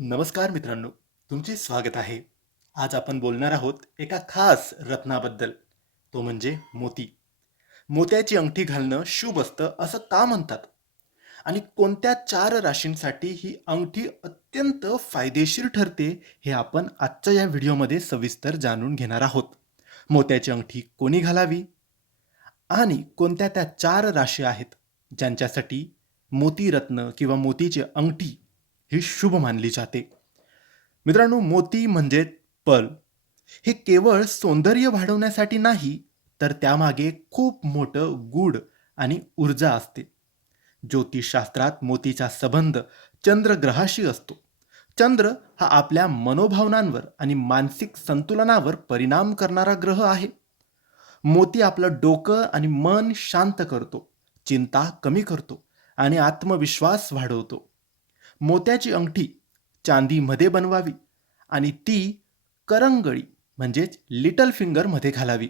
नमस्कार मित्रांनो तुमचे स्वागत आहे. आज आपण बोलणार आहोत एका खास रत्नाबद्दल. तो म्हणजे मोती. मोत्याची अंगठी घालणं शुभ असतं असं का म्हणतात? आणि कोणत्या चार राशींसाठी ही अंगठी अत्यंत फायदेशीर ठरते हे आपण आजच्या या व्हिडिओमध्ये सविस्तर जाणून घेणार आहोत. मोत्याची अंगठी कोणी घालावी? आणि कोणत्या त्या चार राशी आहेत ज्यांच्यासाठी मोतीरत्न किंवा मोतीची अंगठी ही शुभ मानली जाते. मित्रांनो मोती म्हणजे पल. हे केवळ सौंदर्य वाढवण्यासाठी नाही तर त्यामागे खूप मोठं गूढ आणि ऊर्जा असते. ज्योतिषशास्त्रात मोतीचा संबंध चंद्रग्रहाशी असतो. चंद्र हा आपल्या मनोभावनांवर आणि मानसिक संतुलनावर परिणाम करणारा ग्रह आहे. मोती आपलं डोकं आणि मन शांत करतो चिंता कमी करतो आणि आत्मविश्वास वाढवतो. मोत्याची अंगठी चांदीमध्ये बनवावी आणि ती करंगळी म्हणजेच लिटल फिंगरमध्ये घालावी.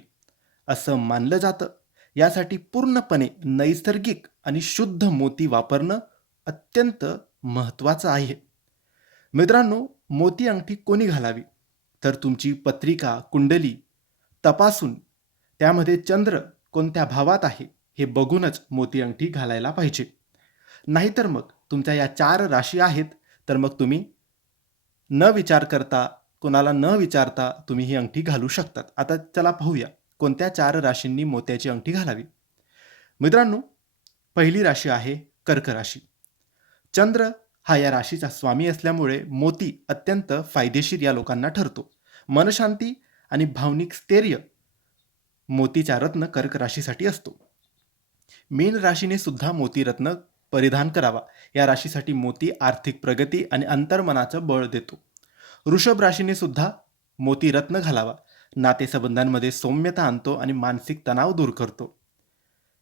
असं मानलं जातं. यासाठी पूर्णपणे नैसर्गिक आणि शुद्ध मोती वापरणं अत्यंत महत्त्वाचं आहे. मित्रांनो मोती अंगठी कोणी घालावी? तर तुमची पत्रिका कुंडली तपासून त्यामध्ये चंद्र कोणत्या भावात आहे हे बघूनच मोती अंगठी घालायला पाहिजे. नाहीतर मग तुमच्या या चार राशी आहेत तर मग तुम्ही न विचार करता कोणाला न विचारता तुम्ही ही अंगठी घालू शकतात. आता चला पाहूया कोणत्या चार राशींनी मोत्याची अंगठी घालावी? मित्रांनो पहिली राशी आहे कर्क राशी. चंद्र हा या राशीचा स्वामी असल्यामुळे मोती अत्यंत फायदेशीर या लोकांना ठरतो. मनशांती आणि भावनिक स्थैर्य मोतीचा रत्न कर्क राशीसाठी असतो. मीन राशीने सुद्धा मोती रत्न परिधान करावा. या राशीसाठी मोती आर्थिक प्रगती आणि अंतर्मनाचं बळ देतो. वृषभ राशीने सुद्धा मोती रत्न घालावा. नातेसंबंधांमध्ये सौम्यता आणतो आणि मानसिक तणाव दूर करतो.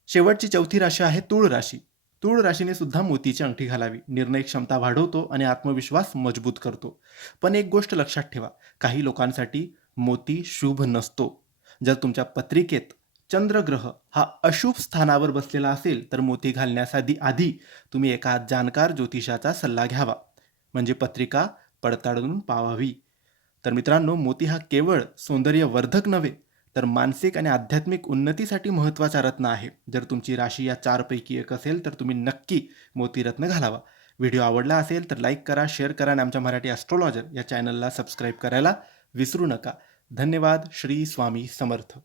शेवटची चौथी राशी आहे तूळ राशी. तूळ राशीने सुद्धा मोतीची अंगठी घालावी. निर्णय क्षमता वाढवतो आणि आत्मविश्वास मजबूत करतो. पण एक गोष्ट लक्षात ठेवा. काही लोकांसाठी मोती शुभ नसतो. जर तुमच्या पत्रिकेत चंद्रग्रह हा अशुभ स्थानावर बसलेला असेल तर मोती घालण्यासाठी आधी तुम्ही एका जाणकार ज्योतिषाचा सल्ला घ्यावा. म्हणजे पत्रिका पडताळून पावावी. तर मित्रांनो मोती हा केवळ सौंदर्यवर्धक नव्हे तर मानसिक आणि आध्यात्मिक उन्नतीसाठी महत्त्वाचा रत्न आहे. जर तुमची राशी या चारपैकी एक असेल तर तुम्ही नक्की मोतीरत्न घालावा. व्हिडिओ आवडला असेल तर लाईक करा शेअर करा आणि आमच्या मराठी ॲस्ट्रॉलॉजर या चॅनलला सबस्क्राईब करायला विसरू नका. धन्यवाद. श्री स्वामी समर्थ.